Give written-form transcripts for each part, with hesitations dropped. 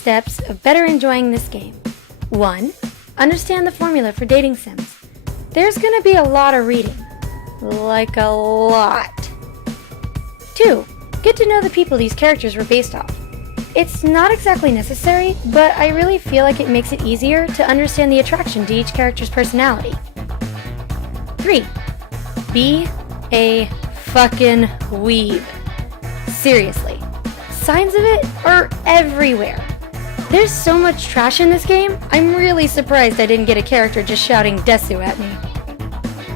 steps of better enjoying this game. 1. Understand the formula for dating sims. There's gonna be a lot of reading. Like a lot. 2. Get to know the people these characters were based off. It's not exactly necessary, but I really feel like it makes it easier to understand the attraction to each character's personality. 3. Be a fucking weeb. Seriously. Signs of it are everywhere. There's so much trash in this game, I'm really surprised I didn't get a character just shouting Desu at me.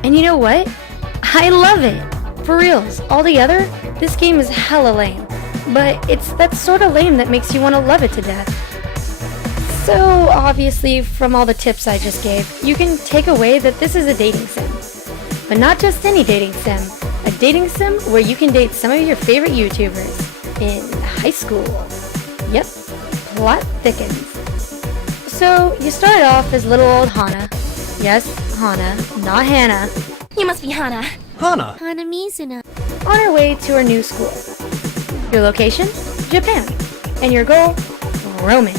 And you know what? I love it! For reals, altogether, this game is hella lame. But it's that sort of lame that makes you want to love it to death. So obviously, from all the tips I just gave, you can take away that this is a dating sim. But not just any dating sim. A dating sim where you can date some of your favorite YouTubers in high school. Yep, plot thickens. So you start off as little old Hana. Yes, Hana, not Hannah. You must be Hana. Hana. Hana Mizuna. On her way to her new school. Your location? Japan. And your goal? Romance.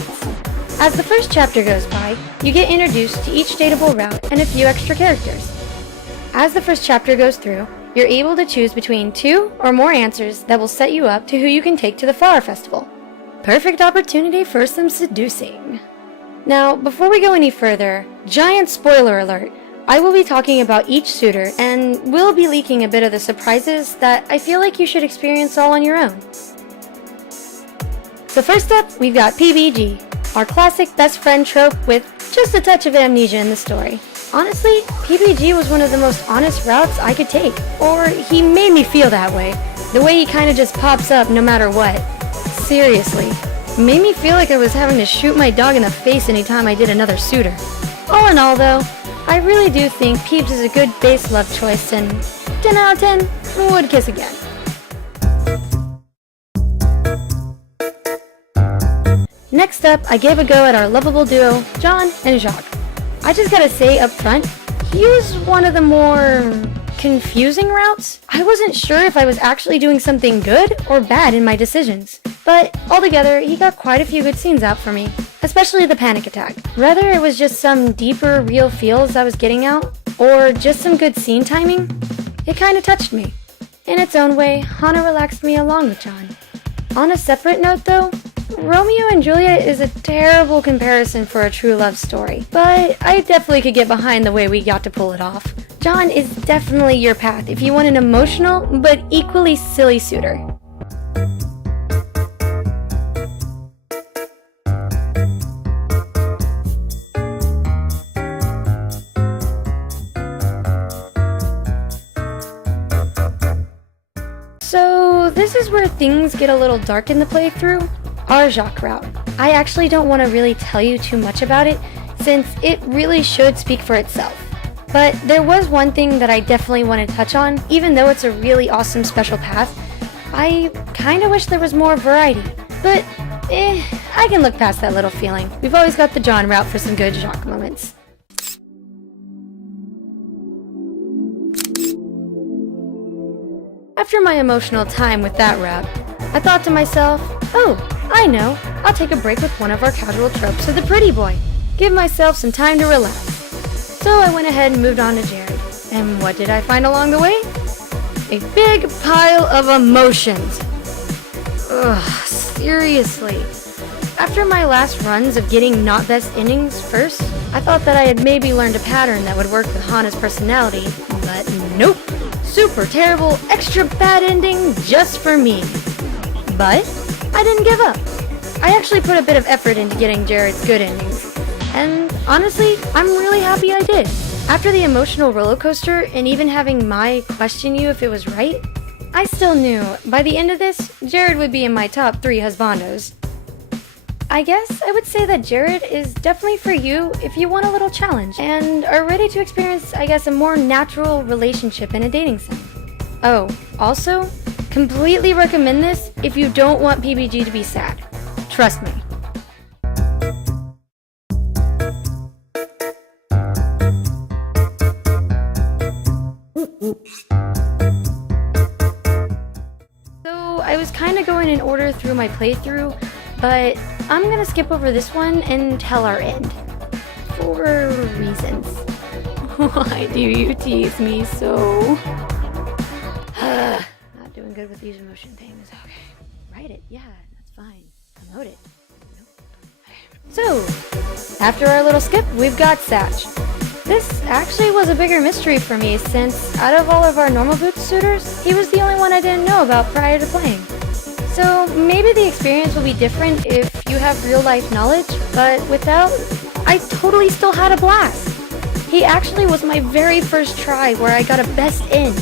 As the first chapter goes by, you get introduced to each dateable route and a few extra characters. As the first chapter goes through, you're able to choose between 2 or more answers that will set you up to who you can take to the flower festival. Perfect opportunity for some seducing. Now, before we go any further, giant spoiler alert, I will be talking about each suitor and will be leaking a bit of the surprises that I feel like you should experience all on your own. So first up, we've got PBG, our classic best friend trope with just a touch of amnesia in the story. Honestly, PBG was one of the most honest routes I could take, or he made me feel that way. The way he kinda just pops up no matter what. Seriously, made me feel like I was having to shoot my dog in the face anytime I did another suitor. All in all though, I really do think Peebs is a good base love choice and 10 out of 10 would kiss again. Next up, I gave a go at our lovable duo, John and Jacques. I just gotta say up front, he was one of the more confusing routes. I wasn't sure if I was actually doing something good or bad in my decisions. But altogether, he got quite a few good scenes out for me, especially the panic attack. Whether it was just some deeper, real feels I was getting out, or just some good scene timing, it kinda touched me. In its own way, Hana relaxed me along with John. On a separate note though, Romeo and Juliet is a terrible comparison for a true love story, but I definitely could get behind the way we got to pull it off. John is definitely your path if you want an emotional, but equally silly suitor. So this is where things get a little dark in the playthrough. Our Jacques route. I actually don't want to really tell you too much about it, since it really should speak for itself. But there was one thing that I definitely want to touch on, even though it's a really awesome special path. I kinda wish there was more variety, but I can look past that little feeling. We've always got the John route for some good Jacques moments. After my emotional time with that route, I thought to myself, oh, I know, I'll take a break with one of our casual tropes of the pretty boy. Give myself some time to relax. So I went ahead and moved on to Jared. And what did I find along the way? A big pile of emotions. Ugh, seriously. After my last runs of getting not best innings first, I thought that I had maybe learned a pattern that would work with Hana's personality, but nope. Super terrible, extra bad ending just for me. But I didn't give up. I actually put a bit of effort into getting Jared's good endings. And honestly, I'm really happy I did. After the emotional roller coaster and even having Mai question you if it was right, I still knew by the end of this, Jared would be in my top 3 husbandos. I guess I would say that Jared is definitely for you if you want a little challenge and are ready to experience, I guess, a more natural relationship in a dating sim. Oh, also, completely recommend this if you don't want PBG to be sad. Trust me. So I was kind of going in order through my playthrough, but I'm gonna skip over this one until our end. For reasons. Why do you tease me so? Not doing good with these emotion things. Okay. Write it. Yeah, that's fine. Promote it. Nope. So, after our little skip, we've got Satch. This actually was a bigger mystery for me since out of all of our normal boots suitors, he was the only one I didn't know about prior to playing. So maybe the experience will be different if you have real life knowledge, but without, I totally still had a blast. He actually was my very first try where I got a best in,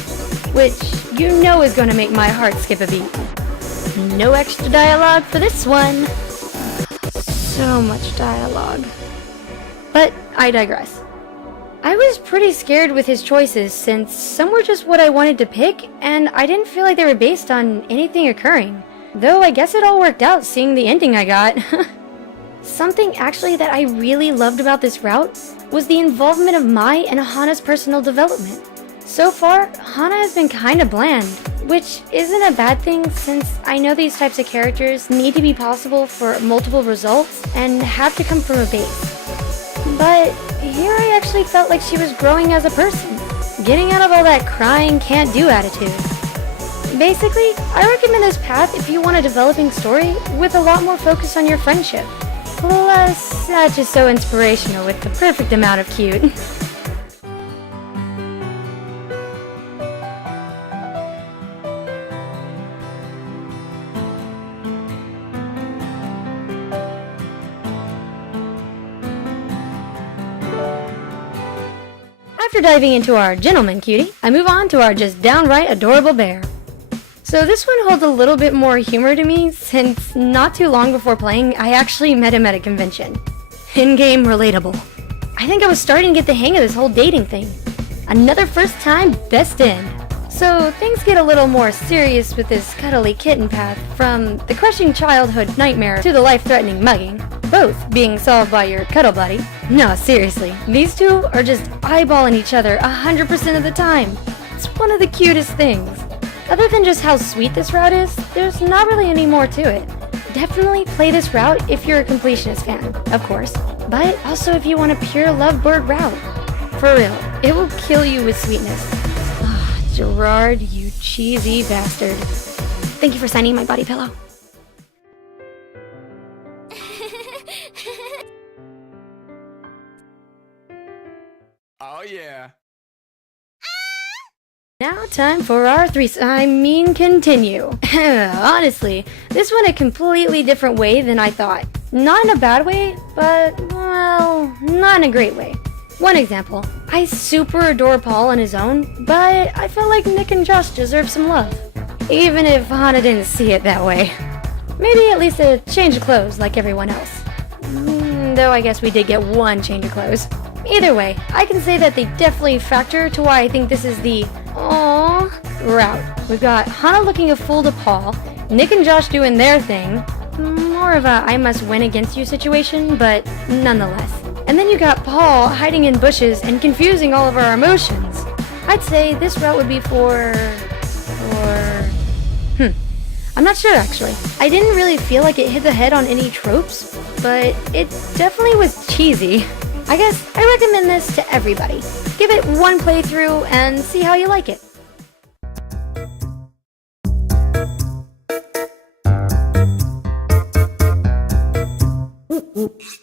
which you know is going to make my heart skip a beat. No extra dialogue for this one. So much dialogue. But I digress. I was pretty scared with his choices since some were just what I wanted to pick and I didn't feel like they were based on anything occurring. Though I guess it all worked out seeing the ending I got. Something actually that I really loved about this route was the involvement of Mai and Hana's personal development. So far, Hana has been kinda bland, which isn't a bad thing since I know these types of characters need to be possible for multiple results and have to come from a base. But here I actually felt like she was growing as a person, getting out of all that crying can't do attitude. Basically, I recommend this path if you want a developing story with a lot more focus on your friendship. Plus, that's just so inspirational with the perfect amount of cute. After diving into our gentleman cutie, I move on to our just downright adorable bear. So this one holds a little bit more humor to me since not too long before playing, I actually met him at a convention. In-game relatable. I think I was starting to get the hang of this whole dating thing. Another first time best in. So things get a little more serious with this cuddly kitten path from the crushing childhood nightmare to the life-threatening mugging, both being solved by your cuddle buddy. No, seriously, these two are just eyeballing each other 100% of the time. It's one of the cutest things. Other than just how sweet this route is, there's not really any more to it. Definitely play this route if you're a completionist fan, of course, but also if you want a pure lovebird route. For real, it will kill you with sweetness. Ah, Gerard, you cheesy bastard. Thank you for signing my body pillow. Oh yeah. Now time for our continue. Honestly, this went a completely different way than I thought. Not in a bad way, but, well, not in a great way. One example, I super adore Paul on his own, but I felt like Nick and Josh deserve some love. Even if Hana didn't see it that way. Maybe at least a change of clothes like everyone else. Though I guess we did get one change of clothes. Either way, I can say that they definitely factor to why I think this is the aww route. We've got Hana looking a fool to Paul, Nick and Josh doing their thing, more of a I must win against you situation, but nonetheless. And then you got Paul hiding in bushes and confusing all of our emotions. I'd say this route would be I'm not sure actually. I didn't really feel like it hit the head on any tropes, but it definitely was cheesy. I guess I recommend this to everybody. Give it one playthrough and see how you like it. Oops.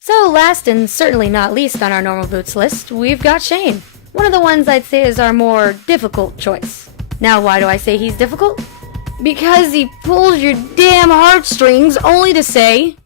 So last and certainly not least on our normal boots list, we've got Shane. One of the ones I'd say is our more difficult choice. Now why do I say he's difficult? Because he pulls your damn heartstrings only to say...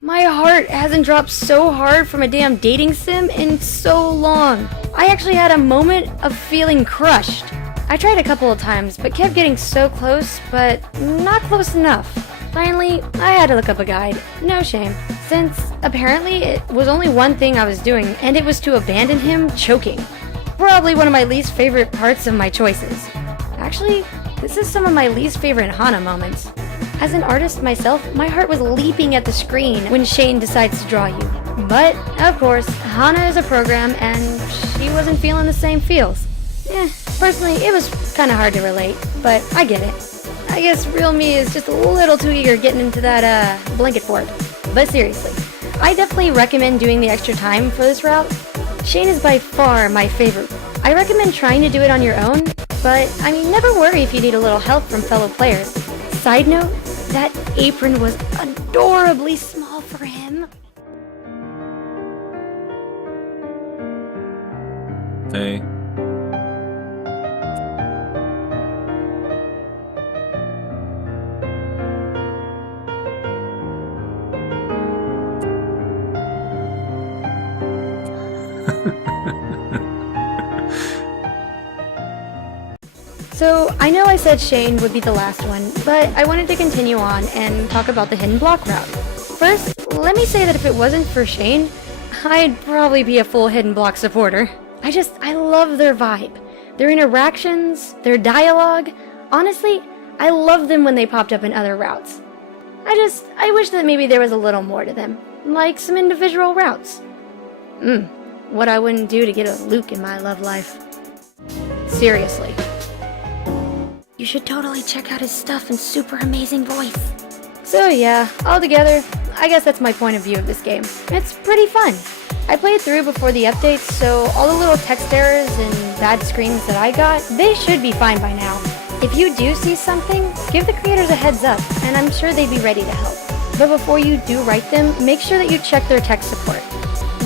My heart hasn't dropped so hard from a damn dating sim in so long. I actually had a moment of feeling crushed. I tried a couple of times, but kept getting so close, but not close enough. Finally, I had to look up a guide. No shame. since apparently it was only one thing I was doing, and it was to abandon him choking. Probably one of my least favorite parts of my choices. Actually, this is some of my least favorite Hana moments. As an artist myself, my heart was leaping at the screen when Shane decides to draw you. But, of course, Hana is a program and she wasn't feeling the same feels. Personally, it was kinda hard to relate, but I get it. I guess real me is just a little too eager getting into that, blanket fort. But seriously, I definitely recommend doing the extra time for this route. Shane is by far my favorite. I recommend trying to do it on your own, but I mean, never worry if you need a little help from fellow players. Side note, that apron was adorably small for him. Hey. So, I know I said Shane would be the last one, but I wanted to continue on and talk about the hidden block route. First, let me say that if it wasn't for Shane, I'd probably be a full hidden block supporter. I love their vibe, their interactions, their dialogue. Honestly, I loved them when they popped up in other routes. I wish that maybe there was a little more to them, like some individual routes. What I wouldn't do to get a Luke in my love life. Seriously. You should totally check out his stuff and super amazing voice. So yeah, altogether, I guess that's my point of view of this game. It's pretty fun. I played through before the updates, so all the little text errors and bad screens that I got, they should be fine by now. If you do see something, give the creators a heads up, and I'm sure they'd be ready to help. But before you do write them, make sure that you check their tech support.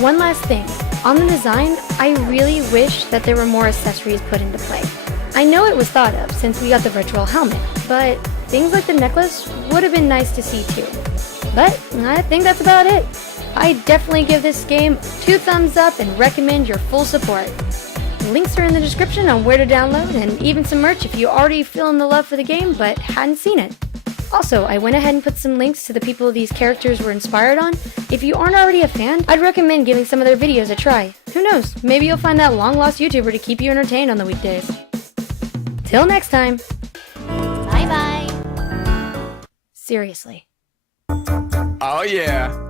One last thing, on the design, I really wish that there were more accessories put into play. I know it was thought of since we got the virtual helmet, but things like the necklace would have been nice to see too. But I think that's about it. I definitely give this game 2 thumbs up and recommend your full support. Links are in the description on where to download and even some merch if you already feeling the love for the game but hadn't seen it. Also, I went ahead and put some links to the people these characters were inspired on. If you aren't already a fan, I'd recommend giving some of their videos a try. Who knows, maybe you'll find that long-lost YouTuber to keep you entertained on the weekdays. Till next time. Bye-bye. Seriously. Oh yeah.